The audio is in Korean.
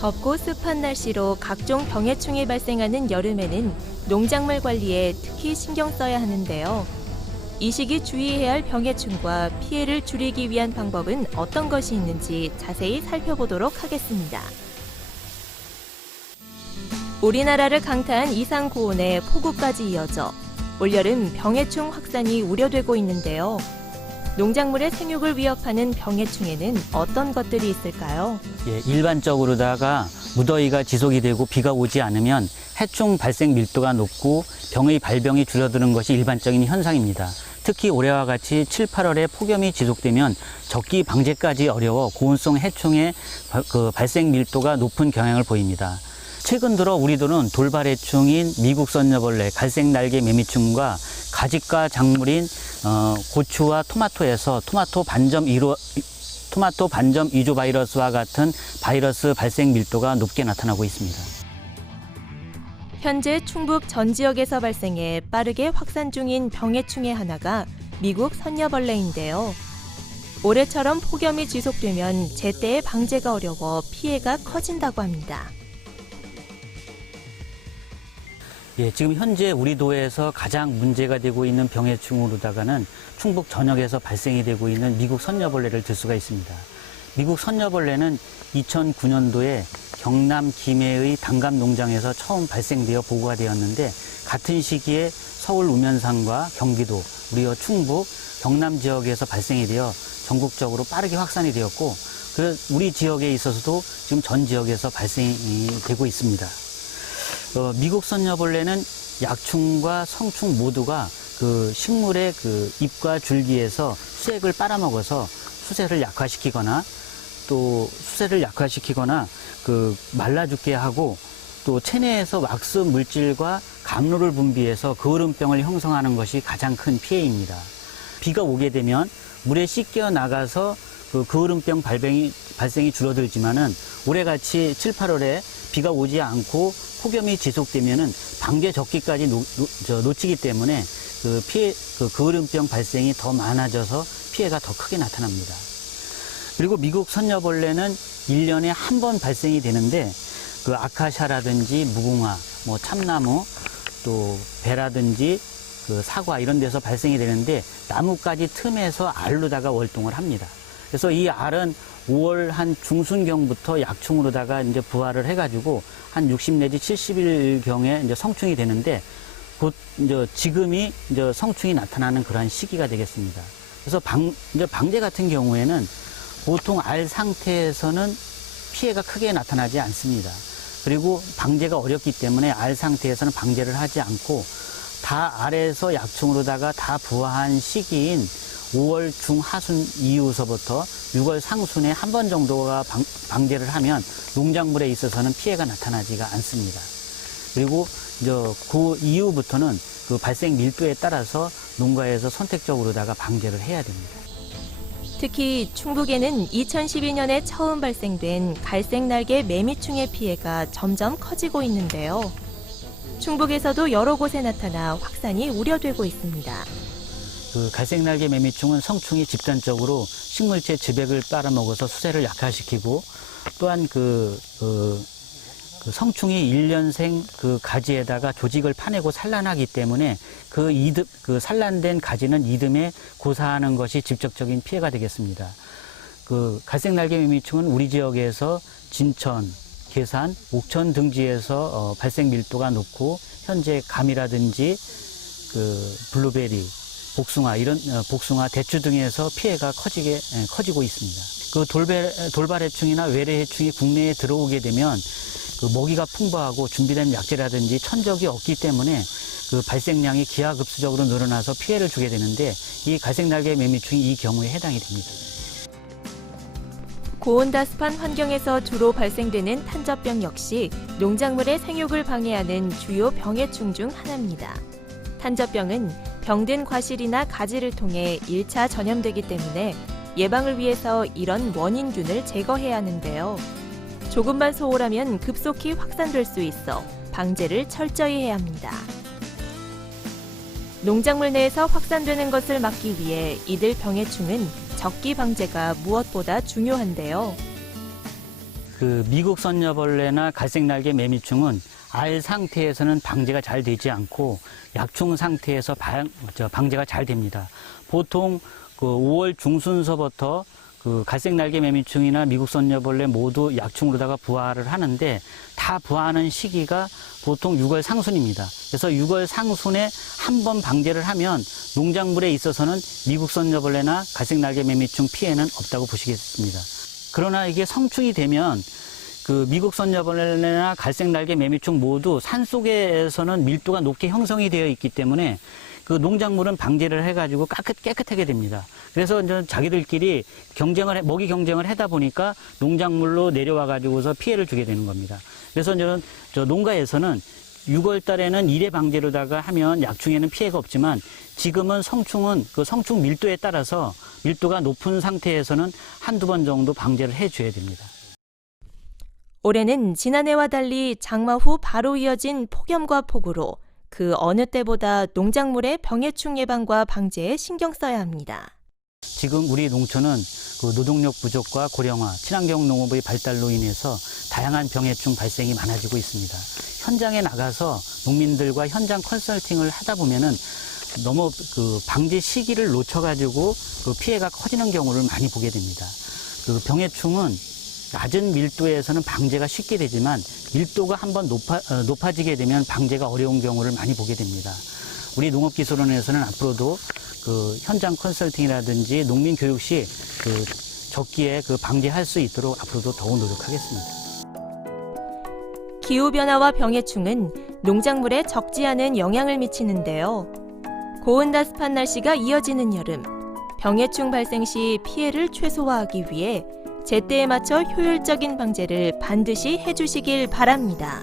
덥고 습한 날씨로 각종 병해충이 발생하는 여름에는 농작물 관리에 특히 신경 써야 하는데요. 이 시기 주의해야 할 병해충과 피해를 줄이기 위한 방법은 어떤 것이 있는지 자세히 살펴보도록 하겠습니다. 우리나라를 강타한 이상 고온에 폭우까지 이어져 올여름 병해충 확산이 우려되고 있는데요. 농작물의 생육을 위협하는 병해충에는 어떤 것들이 있을까요? 일반적으로다가 무더위가 지속이 되고 비가 오지 않으면 해충 발생 밀도가 높고 병의 발병이 줄어드는 것이 일반적인 현상입니다. 특히 올해와 같이 7, 8월에 폭염이 지속되면 적기 방제까지 어려워 고온성 해충의 발생 밀도가 높은 경향을 보입니다. 최근 들어 우리들은 돌발해충인 미국 선녀벌레, 갈색날개 매미충과 가지과 작물인 고추와 토마토에서 토마토 반점 이조 바이러스와 같은 바이러스 발생 밀도가 높게 나타나고 있습니다. 현재 충북 전 지역에서 발생해 빠르게 확산 중인 병해충의 하나가 미국 선녀벌레인데요. 올해처럼 폭염이 지속되면 제때의 방제가 어려워 피해가 커진다고 합니다. 지금 현재 우리 도에서 가장 문제가 되고 있는 병해충으로다가는 충북 전역에서 발생이 되고 있는 미국 선녀벌레를 들 수가 있습니다. 미국 선녀벌레는 2009년도에 경남 김해의 단감 농장에서 처음 발생되어 보고가 되었는데 같은 시기에 서울 우면산과 경기도, 우리와 충북, 경남 지역에서 발생이 되어 전국적으로 빠르게 확산이 되었고 우리 지역에 있어서도 지금 전 지역에서 발생이 되고 있습니다. 미국 선녀벌레는 약충과 성충 모두가 식물의 잎과 줄기에서 수액을 빨아먹어서 수세를 약화시키거나 말라 죽게 하고 또 체내에서 왁스 물질과 감로를 분비해서 거울음병을 형성하는 것이 가장 큰 피해입니다. 비가 오게 되면 물에 씻겨 나가서 거울음병 발생이 줄어들지만은 올해같이 7, 8월에 비가 오지 않고 폭염이 지속되면은 방제 적기까지 놓치기 때문에 거울음병 발생이 더 많아져서 피해가 더 크게 나타납니다. 그리고 미국 선녀벌레는 1년에 한 번 발생이 되는데 아카시아라든지 무궁화, 참나무, 또 배라든지 사과 이런 데서 발생이 되는데 나뭇가지 틈에서 알로다가 월동을 합니다. 그래서 이 알은 5월 한 중순경부터 약충으로다가 이제 부화를 해가지고 한 60 내지 70일경에 이제 성충이 되는데 곧 이제 지금이 이제 성충이 나타나는 그러한 시기가 되겠습니다. 그래서 이제 방제 같은 경우에는 보통 알 상태에서는 피해가 크게 나타나지 않습니다. 그리고 방제가 어렵기 때문에 알 상태에서는 방제를 하지 않고 다 알에서 약충으로다가 다 부화한 시기인 5월 중하순 이후서부터 6월 상순에 한 번 정도가 방제를 하면 농작물에 있어서는 피해가 나타나지가 않습니다. 그리고 이제 그 이후부터는 발생 밀도에 따라서 농가에서 선택적으로다가 방제를 해야 됩니다. 특히 충북에는 2012년에 처음 발생된 갈색날개 매미충의 피해가 점점 커지고 있는데요. 충북에서도 여러 곳에 나타나 확산이 우려되고 있습니다. 갈색날개 매미충은 성충이 집단적으로 식물체 즙액을 빨아먹어서 수세를 약화시키고 또한 성충이 1년생 가지에다가 조직을 파내고 산란하기 때문에 산란된 가지는 이듬해 고사하는 것이 직접적인 피해가 되겠습니다. 갈색날개 매미충은 우리 지역에서 진천, 계산, 옥천 등지에서 발생 밀도가 높고 현재 감이라든지 블루베리, 복숭아, 대추 등에서 피해가 커지고 있습니다. 돌발해충이나 외래해충이 국내에 들어오게 되면 먹이가 풍부하고 준비된 약재라든지 천적이 없기 때문에 발생량이 기하급수적으로 늘어나서 피해를 주게 되는데 이 갈색날개 매미충이 이 경우에 해당이 됩니다. 고온다습한 환경에서 주로 발생되는 탄저병 역시 농작물의 생육을 방해하는 주요 병해충 중 하나입니다. 탄저병은 병든 과실이나 가지를 통해 1차 전염되기 때문에 예방을 위해서 이런 원인균을 제거해야 하는데요. 조금만 소홀하면 급속히 확산될 수 있어 방제를 철저히 해야 합니다. 농작물 내에서 확산되는 것을 막기 위해 이들 병해충은 적기 방제가 무엇보다 중요한데요. 그 미국 선녀벌레나 갈색날개 매미충은 알 상태에서는 방제가 잘 되지 않고 약충 상태에서 방제가 잘 됩니다. 보통 그 5월 중순서부터 그 갈색날개 매미충이나 미국 선녀벌레 모두 약충으로다가 부화를 하는데 다 부화하는 시기가 보통 6월 상순입니다. 그래서 6월 상순에 한 번 방제를 하면 농작물에 있어서는 미국 선녀벌레나 갈색날개 매미충 피해는 없다고 보시겠습니다. 그러나 이게 성충이 되면 그 미국 선녀벌레나 갈색날개 매미충 모두 산속에서는 밀도가 높게 형성이 되어 있기 때문에 그 농작물은 방제를 해가지고 깨끗하게 됩니다. 그래서 이제 자기들끼리 먹이 경쟁을 하다 보니까 농작물로 내려와가지고서 피해를 주게 되는 겁니다. 그래서 이제 저 농가에서는 6월 달에는 1회 방제로다가 하면 약충에는 피해가 없지만 지금은 성충은 그 성충 밀도에 따라서 밀도가 높은 상태에서는 한두 번 정도 방제를 해줘야 됩니다. 올해는 지난해와 달리 장마 후 바로 이어진 폭염과 폭우로 그 어느 때보다 농작물의 병해충 예방과 방제에 신경 써야 합니다. 지금 우리 농촌은 그 노동력 부족과 고령화, 친환경 농업의 발달로 인해서 다양한 병해충 발생이 많아지고 있습니다. 현장에 나가서 농민들과 현장 컨설팅을 하다 보면은 너무 그 방제 시기를 놓쳐가지고 그 피해가 커지는 경우를 많이 보게 됩니다. 그 병해충은 낮은 밀도에서는 방제가 쉽게 되지만 밀도가 한번 높아지게 되면 방제가 어려운 경우를 많이 보게 됩니다. 우리 농업기술원에서는 앞으로도 그 현장 컨설팅이라든지 농민 교육 시 그 적기에 그 방제할 수 있도록 앞으로도 더욱 노력하겠습니다. 기후변화와 병해충은 농작물에 적지 않은 영향을 미치는데요. 고온다습한 날씨가 이어지는 여름, 병해충 발생 시 피해를 최소화하기 위해 제때에 맞춰 효율적인 방제를 반드시 해주시길 바랍니다.